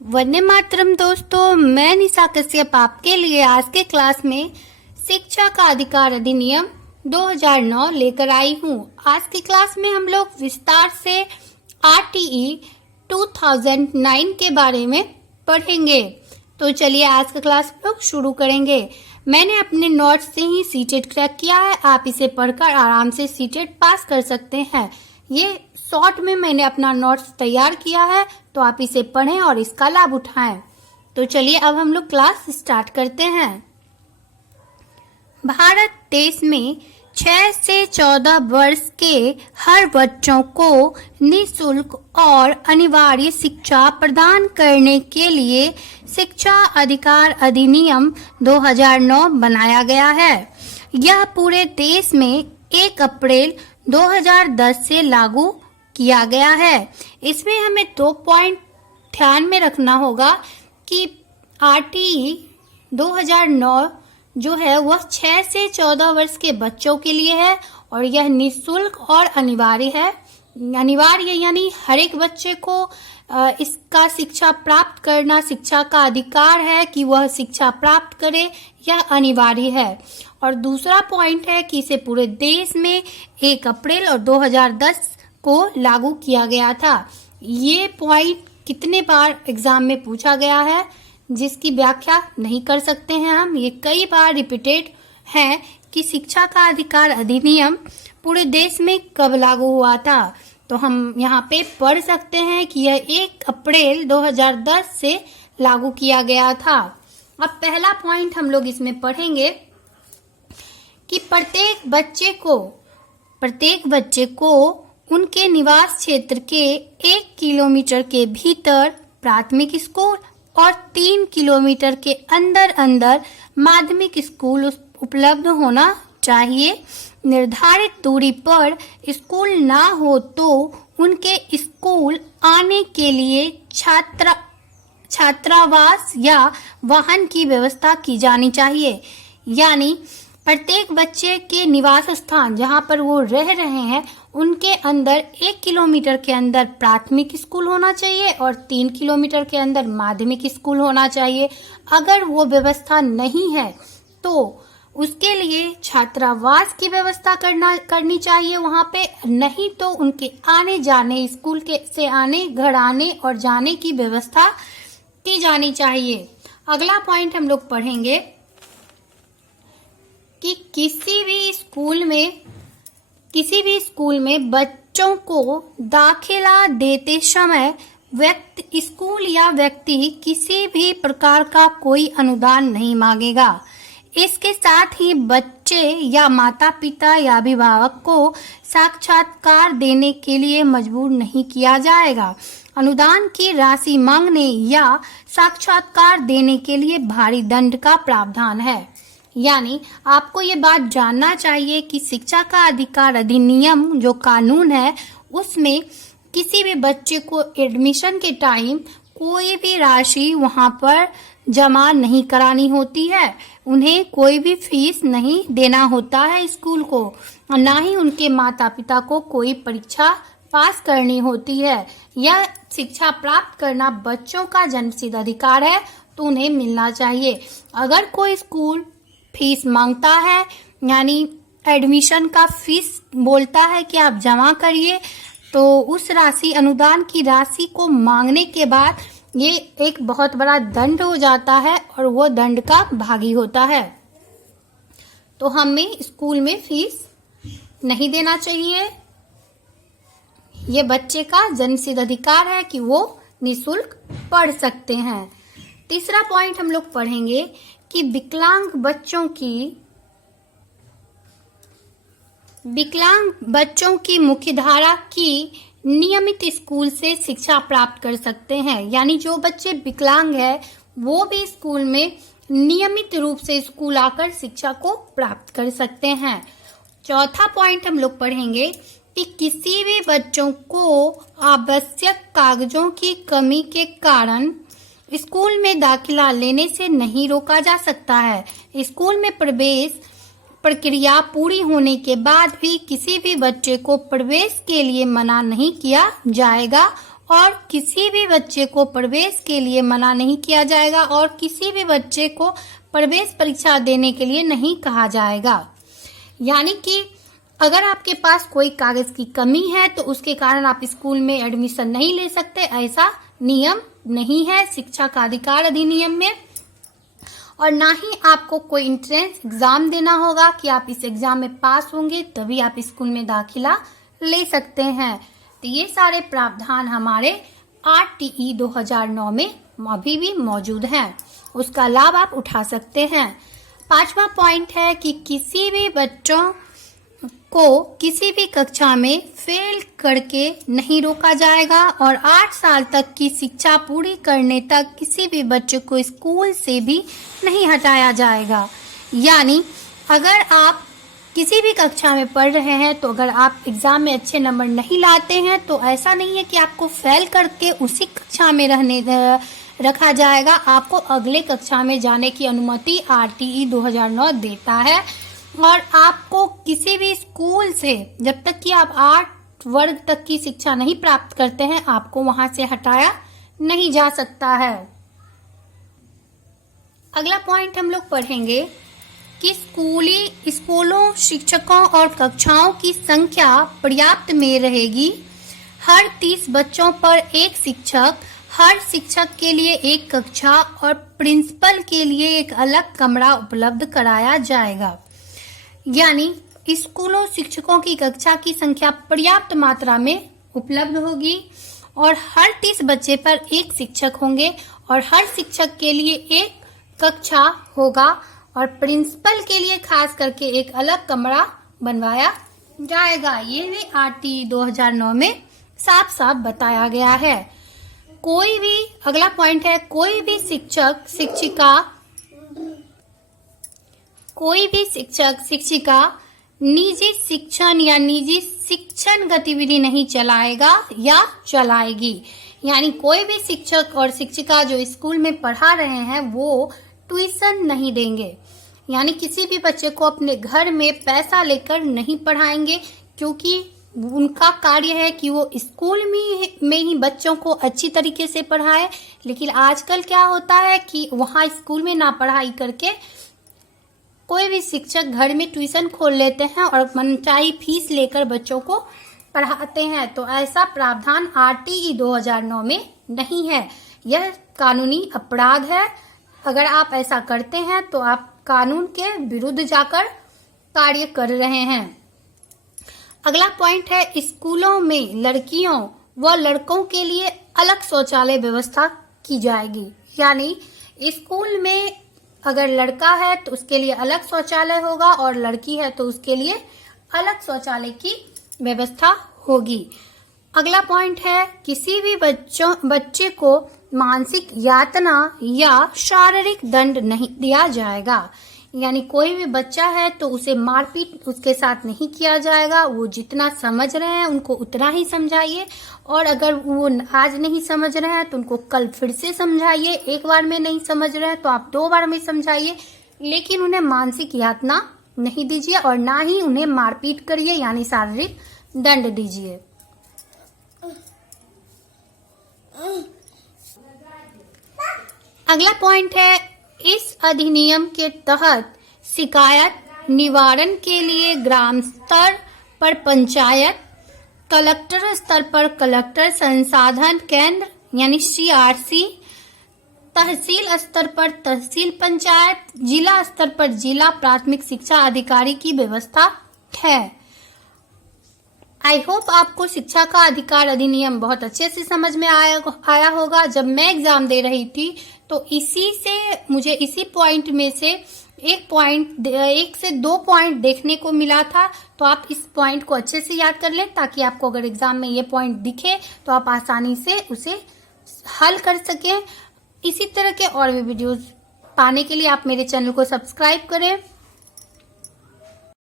वंदे मातरम दोस्तों, मैं निशा कश्यप आपके लिए आज के क्लास में शिक्षा का अधिकार अधिनियम 2009 लेकर आई हूँ। आज की क्लास में हम लोग विस्तार से RTE 2009 के बारे में पढ़ेंगे। तो चलिए आज का क्लास हम लोग शुरू करेंगे। मैंने अपने नोट्स से ही सीटेट क्रैक किया है। आप इसे पढ़कर आराम से सीटेट पास कर सकते हैं। ये शॉर्ट में मैंने अपना नोट्स तैयार किया है, तो आप इसे पढ़ें और इसका लाभ उठाएं। तो चलिए अब हम लोग क्लास स्टार्ट करते हैं। भारत देश में 6 से 14 वर्ष के हर बच्चों को निःशुल्क और अनिवार्य शिक्षा प्रदान करने के लिए शिक्षा अधिकार अधिनियम 2009 बनाया गया है। यह पूरे देश में 1 अप्रैल 2010 से लागू किया गया है। इसमें हमें 2 पॉइंट ध्यान में रखना होगा कि RTE 2009 जो है वह 6 से 14 वर्ष के बच्चों के लिए है और यह निःशुल्क और अनिवार्य है। अनिवार्य यानी हर एक बच्चे को इसका शिक्षा प्राप्त करना, शिक्षा का अधिकार है कि वह शिक्षा प्राप्त करे, यह अनिवार्य है। और दूसरा पॉइंट है कि इसे पूरे देश में 1 अप्रैल और 2010 को लागू किया गया था। ये पॉइंट कितने बार एग्जाम में पूछा गया है जिसकी व्याख्या नहीं कर सकते हैं हम। ये कई बार रिपीटेड है कि शिक्षा का अधिकार अधिनियम पूरे देश में कब लागू हुआ था। तो हम यहाँ पे पढ़ सकते हैं कि यह 1 अप्रैल 2010 से लागू किया गया था। अब पहला पॉइंट हम लोग इसमें पढ़ेंगे कि प्रत्येक बच्चे को उनके निवास क्षेत्र के 1 किलोमीटर के भीतर प्राथमिक स्कूल और 3 किलोमीटर के अंदर माध्यमिक स्कूल उपलब्ध होना चाहिए। निर्धारित दूरी पर स्कूल ना हो तो उनके स्कूल आने के लिए छात्रावास या वाहन की व्यवस्था की जानी चाहिए। यानी प्रत्येक बच्चे के निवास स्थान जहाँ पर वो रह रहे हैं उनके अंदर 1 किलोमीटर के अंदर प्राथमिक स्कूल होना चाहिए और 3 किलोमीटर के अंदर माध्यमिक स्कूल होना चाहिए। अगर वो व्यवस्था नहीं है तो उसके लिए छात्रावास की व्यवस्था करनी चाहिए वहाँ पे, नहीं तो उनके आने जाने स्कूल के से आने घर आने और जाने की व्यवस्था की जानी चाहिए। अगला पॉइंट हम लोग पढ़ेंगे कि किसी भी स्कूल में बच्चों को दाखिला देते समय स्कूल या व्यक्ति किसी भी प्रकार का कोई अनुदान नहीं मांगेगा। इसके साथ ही बच्चे या माता पिता या अभिभावक को साक्षात्कार देने के लिए मजबूर नहीं किया जाएगा। अनुदान की राशि मांगने या साक्षात्कार देने के लिए भारी दंड का प्रावधान है। यानी आपको ये बात जानना चाहिए कि शिक्षा का अधिकार अधिनियम जो कानून है उसमें किसी भी बच्चे को एडमिशन के टाइम कोई भी राशि वहाँ पर जमा नहीं करानी होती है। उन्हें कोई भी फीस नहीं देना होता है स्कूल को, और ना ही उनके माता पिता को कोई परीक्षा पास करनी होती है। यह शिक्षा प्राप्त करना बच्चों का जन्मसिद्ध अधिकार है, तो उन्हें मिलना चाहिए। अगर कोई स्कूल फीस मांगता है यानी एडमिशन का फीस बोलता है कि आप जमा करिए, तो उस राशि अनुदान की राशि को मांगने के बाद ये एक बहुत बड़ा दंड हो जाता है और वो दंड का भागी होता है। तो हमें स्कूल में फीस नहीं देना चाहिए। ये बच्चे का जन्मसिद्ध अधिकार है कि वो निःशुल्क पढ़ सकते हैं। तीसरा पॉइंट हम लोग पढ़ेंगे कि विकलांग बच्चों की मुख्यधारा की नियमित स्कूल से शिक्षा प्राप्त कर सकते हैं। यानी जो बच्चे विकलांग है वो भी स्कूल में नियमित रूप से स्कूल आकर शिक्षा को प्राप्त कर सकते हैं। चौथा पॉइंट हम लोग पढ़ेंगे कि किसी भी बच्चों को आवश्यक कागजों की कमी के कारण स्कूल में दाखिला लेने से नहीं रोका जा सकता है। स्कूल में प्रवेश प्रक्रिया पूरी होने के बाद भी किसी भी बच्चे को प्रवेश के लिए मना नहीं किया जाएगा और किसी भी बच्चे को प्रवेश के लिए मना नहीं किया जाएगा और किसी भी बच्चे को प्रवेश परीक्षा देने के लिए नहीं कहा जाएगा। यानी कि अगर आपके पास कोई कागज की कमी है तो उसके कारण आप स्कूल में एडमिशन नहीं ले सकते, ऐसा नियम नहीं है शिक्षा का अधिकार अधिनियम में। और ना ही आपको कोई एंट्रेंस एग्जाम देना होगा कि आप इस एग्जाम में पास होंगे तभी आप स्कूल में दाखिला ले सकते हैं। तो ये सारे प्रावधान हमारे RTE 2009 में अभी भी मौजूद हैं, उसका लाभ आप उठा सकते हैं। 5वां पॉइंट है कि किसी भी बच्चों को किसी भी कक्षा में फेल करके नहीं रोका जाएगा और 8 साल तक की शिक्षा पूरी करने तक किसी भी बच्चे को स्कूल से भी नहीं हटाया जाएगा। यानी अगर आप किसी भी कक्षा में पढ़ रहे हैं तो अगर आप एग्जाम में अच्छे नंबर नहीं लाते हैं तो ऐसा नहीं है कि आपको फेल करके उसी कक्षा में रखा जाएगा। आपको अगले कक्षा में जाने की अनुमति RTE 2009 देता है और आपको किसी भी स्कूल से जब तक कि आप 8 वर्ग तक की शिक्षा नहीं प्राप्त करते हैं आपको वहां से हटाया नहीं जा सकता है। अगला पॉइंट हम लोग पढ़ेंगे कि स्कूलों शिक्षकों और कक्षाओं की संख्या पर्याप्त में रहेगी। हर 30 बच्चों पर एक शिक्षक, हर शिक्षक के लिए एक कक्षा और प्रिंसिपल के लिए एक अलग कमरा उपलब्ध कराया जाएगा। यानी स्कूलों शिक्षकों की कक्षा की संख्या पर्याप्त मात्रा में उपलब्ध होगी और हर 30 बच्चे पर एक शिक्षक होंगे और हर शिक्षक के लिए एक कक्षा होगा और प्रिंसिपल के लिए खास करके एक अलग कमरा बनवाया जाएगा। ये भी RTE 2009 में साफ साफ बताया गया है। कोई भी अगला पॉइंट है, कोई भी शिक्षक शिक्षिका निजी शिक्षण या निजी शिक्षण गतिविधि नहीं चलाएगा या चलाएगी। यानी कोई भी शिक्षक और शिक्षिका जो स्कूल में पढ़ा रहे हैं वो ट्यूशन नहीं देंगे। यानी किसी भी बच्चे को अपने घर में पैसा लेकर नहीं पढ़ाएंगे, क्योंकि उनका कार्य है कि वो स्कूल में ही बच्चों को अच्छी तरीके से पढ़ाए। लेकिन आजकल क्या होता है कि वहाँ स्कूल में ना पढ़ाई करके कोई भी शिक्षक घर में ट्यूशन खोल लेते हैं और मनचाही फीस लेकर बच्चों को पढ़ाते हैं। तो ऐसा प्रावधान RTE 2009 में नहीं है, यह कानूनी अपराध है। अगर आप ऐसा करते हैं तो आप कानून के विरुद्ध जाकर कार्य कर रहे हैं। अगला पॉइंट है, स्कूलों में लड़कियों व लड़कों के लिए अलग शौचालय व्यवस्था की जाएगी। यानी स्कूल में अगर लड़का है तो उसके लिए अलग शौचालय होगा और लड़की है तो उसके लिए अलग शौचालय की व्यवस्था होगी। अगला पॉइंट है, किसी भी बच्चे को मानसिक यातना या शारीरिक दंड नहीं दिया जाएगा। यानी कोई भी बच्चा है तो उसे मारपीट उसके साथ नहीं किया जाएगा। वो जितना समझ रहे हैं उनको उतना ही समझाइए और अगर वो आज नहीं समझ रहे हैं तो उनको कल फिर से समझाइए। एक बार में नहीं समझ रहे हैं तो आप 2 बार में समझाइए, लेकिन उन्हें मानसिक यातना नहीं दीजिए और ना ही उन्हें मारपीट करिए यानी शारीरिक दंड दीजिए। अगला पॉइंट है, इस अधिनियम के तहत शिकायत निवारण के लिए ग्राम स्तर पर पंचायत, कलेक्टर स्तर पर कलेक्टर संसाधन केंद्र यानी CRC, तहसील स्तर पर तहसील पंचायत, जिला स्तर पर जिला प्राथमिक शिक्षा अधिकारी की व्यवस्था है। आई होप आपको शिक्षा का अधिकार अधिनियम बहुत अच्छे से समझ में आया होगा। जब मैं एग्जाम दे रही थी तो मुझे इसी पॉइंट में से एक से 2 पॉइंट देखने को मिला था। तो आप इस पॉइंट को अच्छे से याद कर लें ताकि आपको अगर एग्जाम में ये पॉइंट दिखे तो आप आसानी से उसे हल कर सकें। इसी तरह के और भी वीडियोस पाने के लिए आप मेरे चैनल को सब्सक्राइब करें।